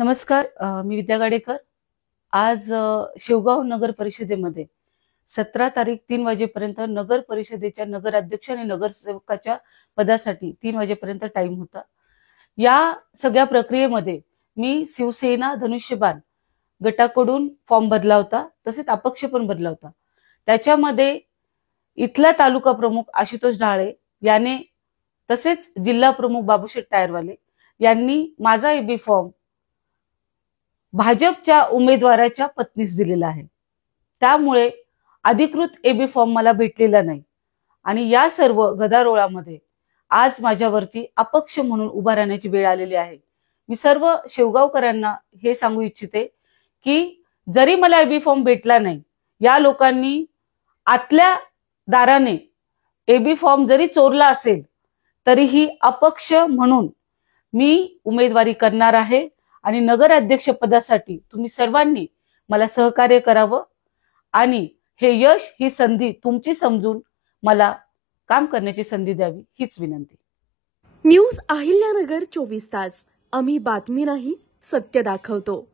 नमस्कार. मी विद्या गाडेकर. आज शेवगाव नगर परिषदेमध्ये 17 तारीख 3 वाजेपर्यंत नगर परिषदेच्या नगराध्यक्ष आणि नगरसेवकाच्या पदासाठी 3 वाजेपर्यंत टाइम होता. या सगळ्या प्रक्रियेमध्ये मी शिवसेना धनुष्यबाण गटाकडून फॉर्म भरला होता, तसेच अपक्ष पण भरला होता. त्याच्यामध्ये इथला तालुका प्रमुख आशुतोष ढाळे याने, तसेच जिल्हा प्रमुख बाबूशेठ टायरवाले यांनी माझा एबी फॉर्म भाजपच्या उमेदवाराच्या पत्नीस दिलेला आहे. त्यामुळे अधिकृत एबी फॉर्म मला भेटलेला नाही आणि या सर्व गदारोळामध्ये आज माझ्यावरती अपक्ष म्हणून उभा राहण्याची वेळ आलेली आहे. मी सर्व शेवगावकरांना हे सांगू इच्छिते की जरी मला एबी फॉर्म भेटला नाही, या लोकांनी आतल्या दाराने एबी फॉर्म जरी चोरला असेल तरीही अपक्ष म्हणून मी उमेदवारी करणार आहे आणि नगराध्यक्ष पदासाठी तुम्ही सर्वांनी मला सहकार्य करावं आणि हे यश, ही संधी तुमची समजून मला काम करण्याची संधी द्यावी, हीच विनंती. न्यूज अहिल्यानगर 24 तास. आम्ही बातमी नाही, सत्य दाखवतो.